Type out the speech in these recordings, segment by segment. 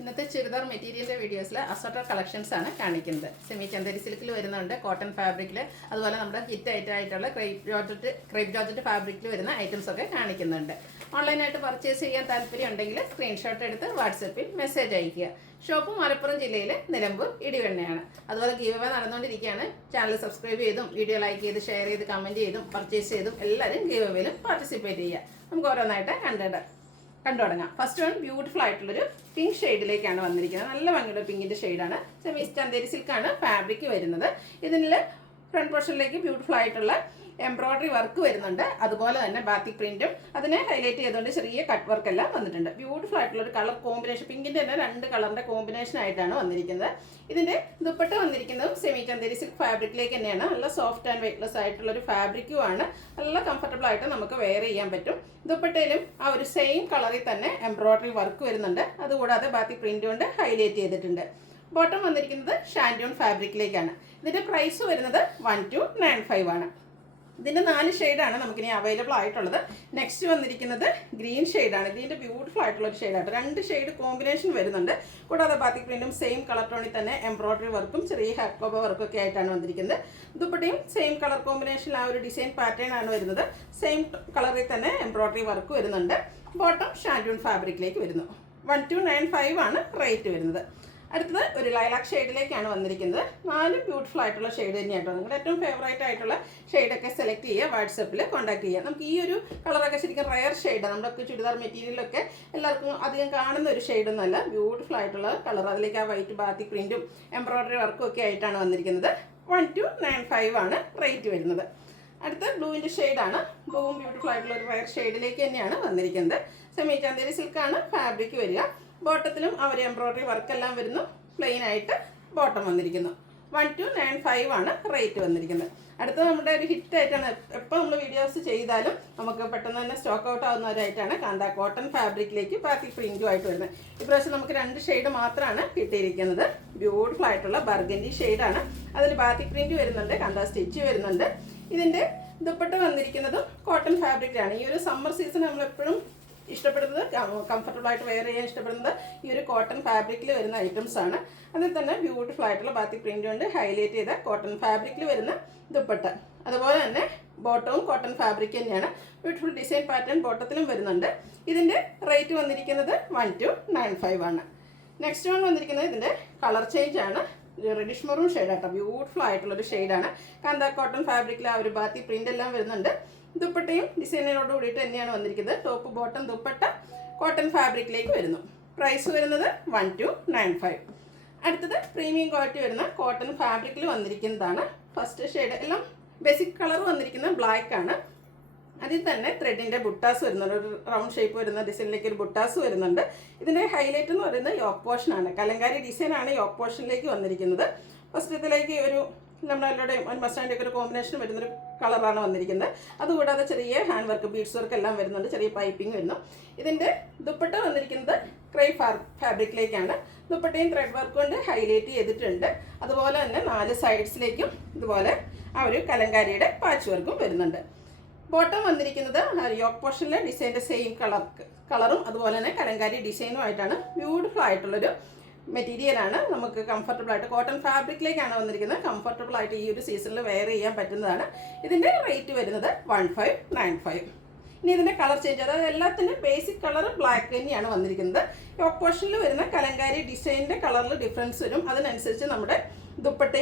ഇന്നത്തെ ചുരിദാർ മെറ്റീരിയലിൻ്റെ വീഡിയോസിൽ അസോർട്ടഡ് കളക്ഷൻസ് ആണ് കാണിക്കുന്നത്. സെമി ചന്തേരി സിൽക്കിൽ വരുന്നുണ്ട്, കോട്ടൺ ഫാബ്രിക്കിൽ, അതുപോലെ നമ്മുടെ ഹിറ്റ് ആയിട്ടുള്ള ക്രേപ്പ് ജോർജറ്റ് ഫാബ്രിക്കിൽ വരുന്ന ഐറ്റംസ് ഒക്കെ കാണിക്കുന്നുണ്ട്. ഓൺലൈനായിട്ട് പർച്ചേസ് ചെയ്യാൻ താല്പര്യം ഉണ്ടെങ്കിൽ സ്ക്രീൻഷോട്ട് എടുത്ത് വാട്സപ്പിൽ മെസ്സേജ് അയയ്ക്കുക. ഷോപ്പ് മലപ്പുറം ജില്ലയിലെ നിലമ്പൂർ ഇടിവെണ്ണയാണ്. അതുപോലെ ഗീവ് അവേ നടന്നുകൊണ്ടിരിക്കുകയാണ്. ചാനൽ സബ്സ്ക്രൈബ് ചെയ്തും വീഡിയോ ലൈക്ക് ചെയ്ത് ഷെയർ ചെയ്ത് കമൻറ്റ് ചെയ്തും പർച്ചേസ് ചെയ്തും എല്ലാവരും ഗീവ് അവേയിലും പാർട്ടിസിപ്പേറ്റ് ചെയ്യുക. നമുക്ക് ഓരോന്നായിട്ട് കണ്ടു തുടങ്ങാം. ഫസ്റ്റ് വൺ ബ്യൂട്ടിഫുൾ ആയിട്ടുള്ളൊരു പിങ്ക് ഷെയ്ഡിലേക്കാണ് വന്നിരിക്കുന്നത്. നല്ല ഭംഗിയുള്ള പിങ്കിൻ്റെ ഷെയ്ഡാണ്. സെമി ചന്തേരി സിൽക്കാണ് ഫാബ്രിക് വരുന്നത്. ഇതിൽ ഫ്രണ്ട് പോർഷനിലേക്ക് ബ്യൂട്ടിഫുൾ ആയിട്ടുള്ള എംബ്രോയ്ഡറി വർക്ക് വരുന്നുണ്ട്. അതുപോലെ തന്നെ ബാത്തിക് പ്രിന്റും അതിനെ ഹൈലൈറ്റ് ചെയ്തുകൊണ്ട് ചെറിയ കട്ട് വർക്ക് എല്ലാം വന്നിട്ടുണ്ട്. ബ്യൂട്ടിഫുൾ ആയിട്ടുള്ള ഒരു കളർ കോമ്പിനേഷൻ, പിങ്കിൻ്റെ തന്നെ 2 കളറിൻ്റെ കോമ്പിനേഷൻ ആയിട്ടാണ് വന്നിരിക്കുന്നത്. ഇതിൻ്റെ ദുപ്പട്ട വന്നിരിക്കുന്നതും സെമി ചന്തേരി സിൽക്ക് ഫാബ്രിക്കിലേക്ക് തന്നെയാണ്. നല്ല സോഫ്റ്റ് ആൻഡ് വെയ്റ്റ്ലെസ് ആയിട്ടുള്ള ഒരു ഫാബ്രിക്കുമാണ്. നല്ല കംഫർട്ടബിൾ ആയിട്ട് നമുക്ക് വെയർ ചെയ്യാൻ പറ്റും. ദുപ്പട്ടയിലും ആ ഒരു സെയിം കളറിൽ തന്നെ എംബ്രോയ്ഡറി വർക്ക് വരുന്നുണ്ട്. അതുകൂടാതെ ബാത്തിക് പ്രിന്റ് കൊണ്ട് ഹൈലൈറ്റ് ചെയ്തിട്ടുണ്ട്. ബോട്ടം വന്നിരിക്കുന്നത് ഷാൻഡ്യൂൺ ഫാബ്രിക്കിലേക്കാണ്. ഇതിൻ്റെ പ്രൈസ് വരുന്നത് 1295 ആണ്. ഇതിൻ്റെ 4 ഷെയ്ഡാണ് നമുക്കിനി അവൈലബിൾ ആയിട്ടുള്ളത്. നെക്സ്റ്റ് വന്നിരിക്കുന്നത് ഗ്രീൻ ഷെയ്ഡാണ്. ഇതിൻ്റെ ബ്യൂട്ടിഫുൾ ആയിട്ടുള്ള ഒരു ഷെയ്ഡാണ്. 2 ഷെയ്ഡ് കോമ്പിനേഷൻ വരുന്നുണ്ട്. കൂടാതെ ബാത്തിക് പ്രിന്റും സെയിം കളർ ടോണിൽ തന്നെ എംബ്രോയ്ഡറി വർക്കും ചെറിയ ഹാക്കോബ വർക്കും ഒക്കെ ആയിട്ടാണ് വന്നിരിക്കുന്നത്. ദുപ്പട്ടയും സെയിം കളർ കോമ്പിനേഷനിൽ ആ ഒരു ഡിസൈൻ പാറ്റേൺ ആണ് വരുന്നത്. സെയിം കളറിൽ തന്നെ എംബ്രോയ്ഡറി വർക്ക് വരുന്നുണ്ട്. ബോട്ടം ഷാൻഡൂൺ ഫാബ്രിക്കിലേക്ക് വരുന്നു. 1295 ആണ് റേറ്റ് വരുന്നത്. അടുത്തത് ഒരു ലൈലാക്ക് ഷെയ്ഡിലേക്കാണ് വന്നിരിക്കുന്നത്. 4 ബ്യൂട്ടിഫുൾ ആയിട്ടുള്ള ഷെയ്ഡ് തന്നെയായിട്ടോ. നിങ്ങളുടെ ഏറ്റവും ഫേവറേറ്റ് ആയിട്ടുള്ള ഷെയ്ഡൊക്കെ സെലക്ട് ചെയ്യുക, വാട്സപ്പിൽ കോൺടാക്ട് ചെയ്യുക. നമുക്ക് ഈ ഒരു കളറൊക്കെ ശരിക്കും റയർ ഷെയ്ഡാണ്. നമ്മുടെ ചുരിദാർ മെറ്റീരിയലൊക്കെ എല്ലാവർക്കും അധികം കാണുന്ന ഒരു ഷെയ്ഡൊന്നുമല്ല. ബ്യൂട്ടിഫുൾ ആയിട്ടുള്ള കളർ. അതിലേക്ക് ആ വൈറ്റ് ബാത്തിക് പ്രിന്റും എംബ്രോയ്ഡറി വർക്കും ഒക്കെ ആയിട്ടാണ് വന്നിരിക്കുന്നത്. 1295 ആണ് റേറ്റ് വരുന്നത്. അടുത്ത ബ്ലൂവിൻ്റെ ഷെയ്ഡാണ്. ബ്ലൂവും ബ്യൂട്ടിഫുൾ ആയിട്ടുള്ള ഒരു റയർ ഷെയ്ഡിലേക്ക് തന്നെയാണ് വന്നിരിക്കുന്നത്. സെമി ചന്തേരി സിൽക്കാണ് ഫാബ്രിക് വരിക. ബോട്ടത്തിലും അവർ എംബ്രോയ്ഡറി വർക്കെല്ലാം വരുന്നു. പ്ലെയിൻ ആയിട്ട് ബോട്ടം വന്നിരിക്കുന്നു. 1295 ആണ് റേറ്റ് വന്നിരിക്കുന്നത്. അടുത്ത നമ്മുടെ ഒരു ഹിറ്റ് ആയിട്ടാണ്. എപ്പോൾ നമ്മൾ വീഡിയോസ് ചെയ്താലും നമുക്ക് പെട്ടെന്ന് തന്നെ സ്റ്റോക്ക് ഔട്ട് ആവുന്ന ഒരു ഐറ്റാണ് കാന്ത കോട്ടൺ ഫാബ്രിക്കിലേക്ക് ബാത്തിക് പ്രിന്റും ആയിട്ട് വരുന്നത്. ഇപ്രാവശ്യം നമുക്ക് 2 ഷെയ്ഡ് മാത്രമാണ് കിട്ടിയിരിക്കുന്നത്. ബ്യൂട്ടിഫുൾ ആയിട്ടുള്ള ബർഗൻഡി ഷെയ്ഡാണ്. അതിൽ ബാത്തിക് പ്രിന്റ് വരുന്നുണ്ട്, കാന്ത സ്റ്റിച്ച് വരുന്നുണ്ട്. ഇതിൻ്റെ ദുപ്പട്ട വന്നിരിക്കുന്നതും കോട്ടൺ ഫാബ്രിക്കാണ്. ഈ ഒരു സമ്മർ സീസൺ നമ്മളെപ്പോഴും ഇഷ്ടപ്പെടുന്നത്, കംഫർട്ടബിൾ ആയിട്ട് വെയർ ചെയ്യാൻ ഇഷ്ടപ്പെടുന്നത് ഈ ഒരു കോട്ടൺ ഫാബ്രിക്കിൽ വരുന്ന ഐറ്റംസ് ആണ്. അതിൽ തന്നെ ബ്യൂട്ടിഫുൾ ആയിട്ടുള്ള ബാത്തിക് പ്രിന്റ് കൊണ്ട് ഹൈലൈറ്റ് ചെയ്ത കോട്ടൺ ഫാബ്രിക്കിൽ വരുന്ന ദുപ്പട്ട. അതുപോലെ തന്നെ ബോട്ടവും കോട്ടൺ ഫാബ്രിക് തന്നെയാണ്. ബ്യൂട്ടിഫുൾ ഡിസൈൻ പാറ്റേൺ ബോട്ടത്തിലും വരുന്നുണ്ട്. ഇതിൻ്റെ റേറ്റ് വന്നിരിക്കുന്നത് 1295 ആണ്. നെക്സ്റ്റ് വൺ വന്നിരിക്കുന്നത് ഇതിൻ്റെ കളർ ചേഞ്ച് ആണ്. റെഡിഷ് മെറൂൺ ഷെയ്ഡാട്ടോ. ബ്യൂട്ടിഫുൾ ആയിട്ടുള്ളൊരു ഷെയ്ഡാണ്. കാന്ത കോട്ടൺ ഫാബ്രിക്കിൽ ആ ഒരു ബാത്തി പ്രിന്റ് എല്ലാം വരുന്നുണ്ട്. ദുപ്പട്ടയും ഡിസൈനിനോട് കൂടിയിട്ട് തന്നെയാണ് വന്നിരിക്കുന്നത്. ടോപ്പ് ബോട്ടം ദുപ്പട്ട കോട്ടൺ ഫാബ്രിക്കിലേക്ക് വരുന്നു. പ്രൈസ് വരുന്നത് 1295. അടുത്തത് പ്രീമിയം ക്വാളിറ്റി വരുന്ന കോട്ടൺ ഫാബ്രിക്കിൽ വന്നിരിക്കുന്നതാണ്. ഫസ്റ്റ് ഷെയ്ഡ് എല്ലാം ബേസിക് കളർ വന്നിരിക്കുന്നത് ബ്ലാക്ക് ആണ്. അതിൽ തന്നെ ത്രെഡിൻ്റെ ബുട്ടാസ് വരുന്നുണ്ട്. ഒരു റൗണ്ട് ഷേപ്പ് വരുന്ന ഡിസൈനിലേക്ക് ഒരു ബുട്ടാസ് വരുന്നുണ്ട്. ഇതിൻ്റെ ഹൈലൈറ്റ് എന്ന് പറയുന്നത് യോക്ക് പോർഷനാണ്. കലങ്കാരി ഡിസൈനാണ് യോക്ക് പോർഷനിലേക്ക് വന്നിരിക്കുന്നത്. ഫസ്റ്റത്തിലേക്ക് ഒരു നമ്മളെല്ലാവരുടെയും ഒരു മസ്റ്റാൻഡ് ഒക്കെ ഒരു കോമ്പിനേഷൻ വരുന്നൊരു കളറാണ് വന്നിരിക്കുന്നത്. അതുകൂടാതെ ചെറിയ ഹാൻഡ് വർക്ക്, ബീഡ്സ് വർക്ക് എല്ലാം വരുന്നുണ്ട്. ചെറിയ പൈപ്പിംഗ് വരുന്നു. ഇതിൻ്റെ ദുപ്പട്ട വന്നിരിക്കുന്നത് ക്രേപ്പ് ഫാബ്രിക്കിലേക്കാണ്. ദുപ്പട്ടയും ത്രെഡ് വർക്ക് കൊണ്ട് ഹൈലൈറ്റ് ചെയ്തിട്ടുണ്ട്. അതുപോലെ തന്നെ 4 സൈഡ്സിലേക്കും ഇതുപോലെ ആ ഒരു കലങ്കാരിയുടെ പാച്ച് വർക്കും വരുന്നുണ്ട്. ബോട്ടം വന്നിരിക്കുന്നത് യോക്ക് പോർഷനിലെ ഡിസൈൻ്റെ സെയിം കളറും അതുപോലെ തന്നെ കലങ്കാരി ഡിസൈനും ആയിട്ടാണ്. ബ്യൂട്ടിഫുൾ ആയിട്ടുള്ളൊരു മെറ്റീരിയലാണ്. നമുക്ക് കംഫർട്ടബിൾ ആയിട്ട് കോട്ടൺ ഫാബ്രിക്കിലേക്കാണ് വന്നിരിക്കുന്നത്. കംഫർട്ടബിൾ ആയിട്ട് ഈ ഒരു സീസണിൽ വെയർ ചെയ്യാൻ പറ്റുന്നതാണ്. ഇതിൻ്റെ റേറ്റ് വരുന്നത് 1595. ഇനി ഇതിൻ്റെ കളർ ചേഞ്ച്, അതായത് എല്ലാത്തിൻ്റെ ബേസിക് കളർ ബ്ലാക്ക് തന്നെയാണ് വന്നിരിക്കുന്നത്. യോക്ക് പോർഷനിൽ വരുന്ന കലങ്കാരി ഡിസൈനിൻ്റെ കളറിൽ ഡിഫറൻസ് വരും. അതിനനുസരിച്ച് നമ്മുടെ ദുപ്പട്ട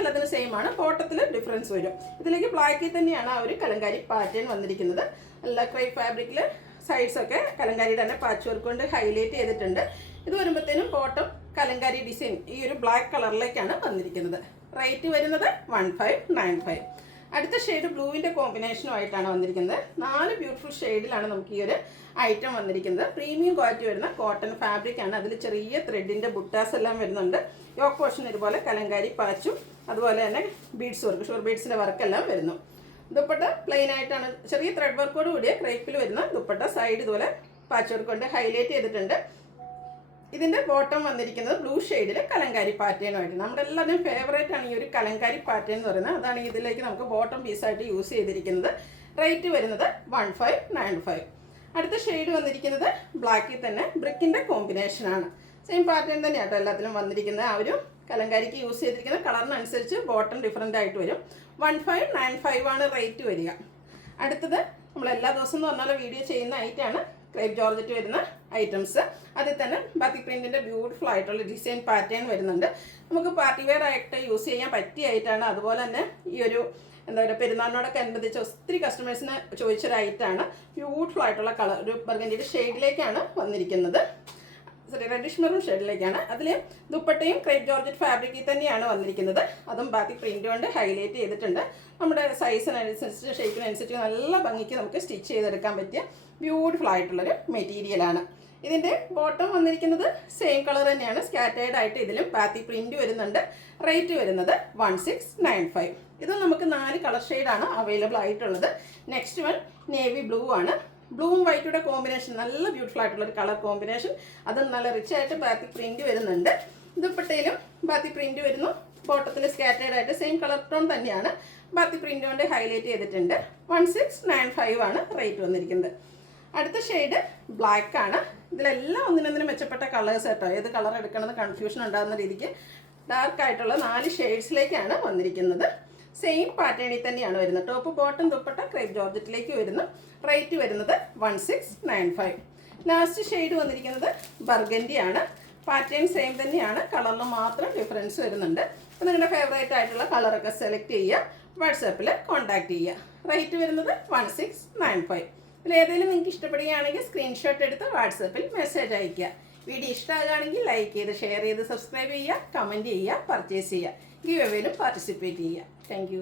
എല്ലാത്തിനും സെയിം ആണ്. ബോട്ടത്തിൽ ഡിഫറൻസ് വരും. ഇതിലേക്ക് ബ്ലാക്കിൽ തന്നെയാണ് ആ ഒരു കലങ്കാരി പാറ്റേൺ വന്നിരിക്കുന്നത്. എല്ലാ ക്രേപ്പ് ഫാബ്രിക്കിൽ സൈഡ്സൊക്കെ കലങ്കാരിയുടെ തന്നെ പാച്ച് വർക്ക് കൊണ്ട് ഹൈലൈറ്റ് ചെയ്തിട്ടുണ്ട്. ഇത് വരുമ്പോഴത്തേനും ബോട്ടം കലങ്കാരി ഡിസൈൻ ഈ ഒരു ബ്ലാക്ക് കളറിലേക്കാണ് വന്നിരിക്കുന്നത്. റേറ്റ് വരുന്നത് 1595. അടുത്ത ഷെയ്ഡ് ബ്ലൂവിൻ്റെ കോമ്പിനേഷനുമായിട്ടാണ് വന്നിരിക്കുന്നത്. 4 ബ്യൂട്ടിഫുൾ ഷെയ്ഡിലാണ് നമുക്ക് ഈ ഒരു ഐറ്റം വന്നിരിക്കുന്നത്. പ്രീമിയം ക്വാളിറ്റി വരുന്ന കോട്ടൺ ഫാബ്രിക്കാണ്. അതിൽ ചെറിയ ത്രെഡിൻ്റെ ബുട്ടാസ് എല്ലാം വരുന്നുണ്ട്. യോക്ക് പോർഷൻ ഇതുപോലെ കലങ്കാരി പാച്ചും അതുപോലെ തന്നെ ബീഡ്സ് വർക്ക്, ഷുഗർ ബീഡ്സിൻ്റെ വർക്കെല്ലാം വരുന്നു. ദുപ്പട്ട പ്ലെയിൻ ആയിട്ടാണ്. ചെറിയ ത്രെഡ് വർക്കോട് കൂടിയ ക്രേപ്പിൽ വരുന്ന ദുപ്പട്ട. സൈഡ് ഇതുപോലെ പാച്ച് വർക്ക് കൊണ്ട് ഹൈലൈറ്റ് ചെയ്തിട്ടുണ്ട്. ഇതിൻ്റെ ബോട്ടം വന്നിരിക്കുന്നത് ബ്ലൂ ഷെയ്ഡിൽ കലങ്കാരി പാറ്റേണുമായിട്ട്. നമ്മുടെ എല്ലാവരുടെയും ഫേവറേറ്റ് ആണ് ഈ ഒരു കലങ്കാരി പാറ്റേൺ എന്ന് പറയുന്നത്. അതാണ് ഇതിലേക്ക് നമുക്ക് ബോട്ടം പീസായിട്ട് യൂസ് ചെയ്തിരിക്കുന്നത്. റേറ്റ് വരുന്നത് 1595. അടുത്ത ഷെയ്ഡ് വന്നിരിക്കുന്നത് ബ്ലാക്കിൽ തന്നെ ബ്രിക്കിൻ്റെ കോമ്പിനേഷനാണ്. സെയിം പാറ്റേൺ തന്നെയാണ് കേട്ടോ എല്ലാത്തിലും വന്നിരിക്കുന്നത്. ആ ഒരു കലങ്കാരിക്ക് യൂസ് ചെയ്തിരിക്കുന്ന കളറിനനുസരിച്ച് ബോട്ടം ഡിഫറൻ്റ് ആയിട്ട് വരും. 1595 ആണ് റേറ്റ് വരിക. അടുത്തത് നമ്മൾ എല്ലാ ദിവസവും എന്ന് പറഞ്ഞാൽ വീഡിയോ ചെയ്യുന്ന ഐറ്റമാണ് ക്രേപ്പ് ജോർജറ്റ് വരുന്ന ഐറ്റംസ്. അതിൽ തന്നെ ബാത്തിക് പ്രിൻറ്റിൻ്റെ ബ്യൂട്ടിഫുൾ ആയിട്ടുള്ള ഡിസൈൻ പാറ്റേൺ വരുന്നുണ്ട്. നമുക്ക് പാർട്ടി വെയർ ആയിട്ട് യൂസ് ചെയ്യാൻ പറ്റിയ ഐറ്റമാണ്. അതുപോലെ തന്നെ ഈ ഒരു എന്താ പറയുക പെരുന്നാളിനോടൊക്കെ അനുബന്ധിച്ച് ഒത്തിരി കസ്റ്റമേഴ്സിന് ചോദിച്ചൊരു ഐറ്റമാണ്. ബ്യൂട്ടിഫുൾ ആയിട്ടുള്ള കളർ ഒരു ബർഗൻഡിയുടെ ഷെയ്ഡിലേക്കാണ് വന്നിരിക്കുന്നത്. റെഡിഷ് മെറൂൺ ഷെയ്ഡിലേക്കാണ്. അതിൽ ദുപ്പട്ടയും ക്രേപ്പ് ജോർജറ്റ് ഫാബ്രിക്കിൽ തന്നെയാണ് വന്നിരിക്കുന്നത്. അതും ബാത്തിക് പ്രിൻ്റ് കൊണ്ട് ഹൈലൈറ്റ് ചെയ്തിട്ടുണ്ട്. നമ്മുടെ സൈസിനനുസരിച്ച് ഷേപ്പിനനുസരിച്ച് നല്ല ഭംഗിക്ക് നമുക്ക് സ്റ്റിച്ച് ചെയ്തെടുക്കാൻ പറ്റിയ ബ്യൂട്ടിഫുൾ ആയിട്ടുള്ളൊരു മെറ്റീരിയലാണ്. ഇതിൻ്റെ ബോട്ടം വന്നിരിക്കുന്നത് സെയിം കളർ തന്നെയാണ്. സ്കാറ്റേർഡ് ആയിട്ട് ഇതിലും ബാത്തിക് പ്രിൻ്റ് വരുന്നുണ്ട്. റേറ്റ് വരുന്നത് 1695. ഇത് നമുക്ക് 4 കളർ ഷെയ്ഡാണ് അവൈലബിൾ ആയിട്ടുള്ളത്. നെക്സ്റ്റ് വൺ നേവി ബ്ലൂ ആണ്. ബ്ലൂവും വൈറ്റുടെ കോമ്പിനേഷൻ നല്ല ബ്യൂട്ടിഫുൾ ആയിട്ടുള്ളൊരു കളർ കോമ്പിനേഷൻ. അതും നല്ല റിച്ച് ആയിട്ട് ബാത്തിക് പ്രിൻ്റ് വരുന്നുണ്ട്. ദുപ്പട്ടയിലും ബാത്തിക് പ്രിൻ്റ് വരുന്നു. ബോട്ടത്തിൽ സ്കാറ്റേർഡ് ആയിട്ട് സെയിം കളർ ടോൺ തന്നെയാണ്. ബാത്തിക് പ്രിൻ്റ് കൊണ്ട് ഹൈലൈറ്റ് ചെയ്തിട്ടുണ്ട്. 1695 ആണ് റേറ്റ് വന്നിരിക്കുന്നത്. അടുത്ത ഷെയ്ഡ് ബ്ലാക്ക് ആണ്. ഇതിലെല്ലാം ഒന്നിനൊന്നിനും മെച്ചപ്പെട്ട കളേഴ്സ് കേട്ടോ. ഏത് കളർ എടുക്കണമെന്ന് കൺഫ്യൂഷൻ ഉണ്ടാകുന്ന രീതിക്ക് ഡാർക്ക് ആയിട്ടുള്ള 4 ഷെയ്ഡ്സിലേക്കാണ് വന്നിരിക്കുന്നത്. സെയിം പാറ്റേണിൽ തന്നെയാണ് വരുന്നത്. ടോപ്പ് ബോട്ടം ദുപ്പട്ട ക്രേപ്പ് ജോർജറ്റിലേക്ക് വരുന്നു. റേറ്റ് വരുന്നത് 1695. ലാസ്റ്റ് ഷെയ്ഡ് വന്നിരിക്കുന്നത് ബർഗൻഡി ആണ്. പാറ്റേൺ സെയിം തന്നെയാണ്, കളറിൽ മാത്രം ഡിഫറൻസ് വരുന്നുണ്ട്. അപ്പോൾ നിങ്ങളുടെ ഫേവറേറ്റ് ആയിട്ടുള്ള കളറൊക്കെ സെലക്ട് ചെയ്യുക, വാട്സാപ്പിൽ കോൺടാക്റ്റ് ചെയ്യുക. റേറ്റ് വരുന്നത് 1695. ഇതിൽ ഏതെങ്കിലും നിങ്ങൾക്ക് ഇഷ്ടപ്പെടുകയാണെങ്കിൽ സ്ക്രീൻഷോട്ട് എടുത്ത് വാട്സാപ്പിൽ മെസ്സേജ് അയയ്ക്കുക. വീഡിയോ ഇഷ്ടമാകുകയാണെങ്കിൽ ലൈക്ക് ചെയ്ത് ഷെയർ ചെയ്ത് സബ്സ്ക്രൈബ് ചെയ്യുക, കമൻറ്റ് ചെയ്യുക, പർച്ചേസ് ചെയ്യുക, ഗിവ് അവേയിലും പാർട്ടിസിപ്പേറ്റ് ചെയ്യുക. താങ്ക്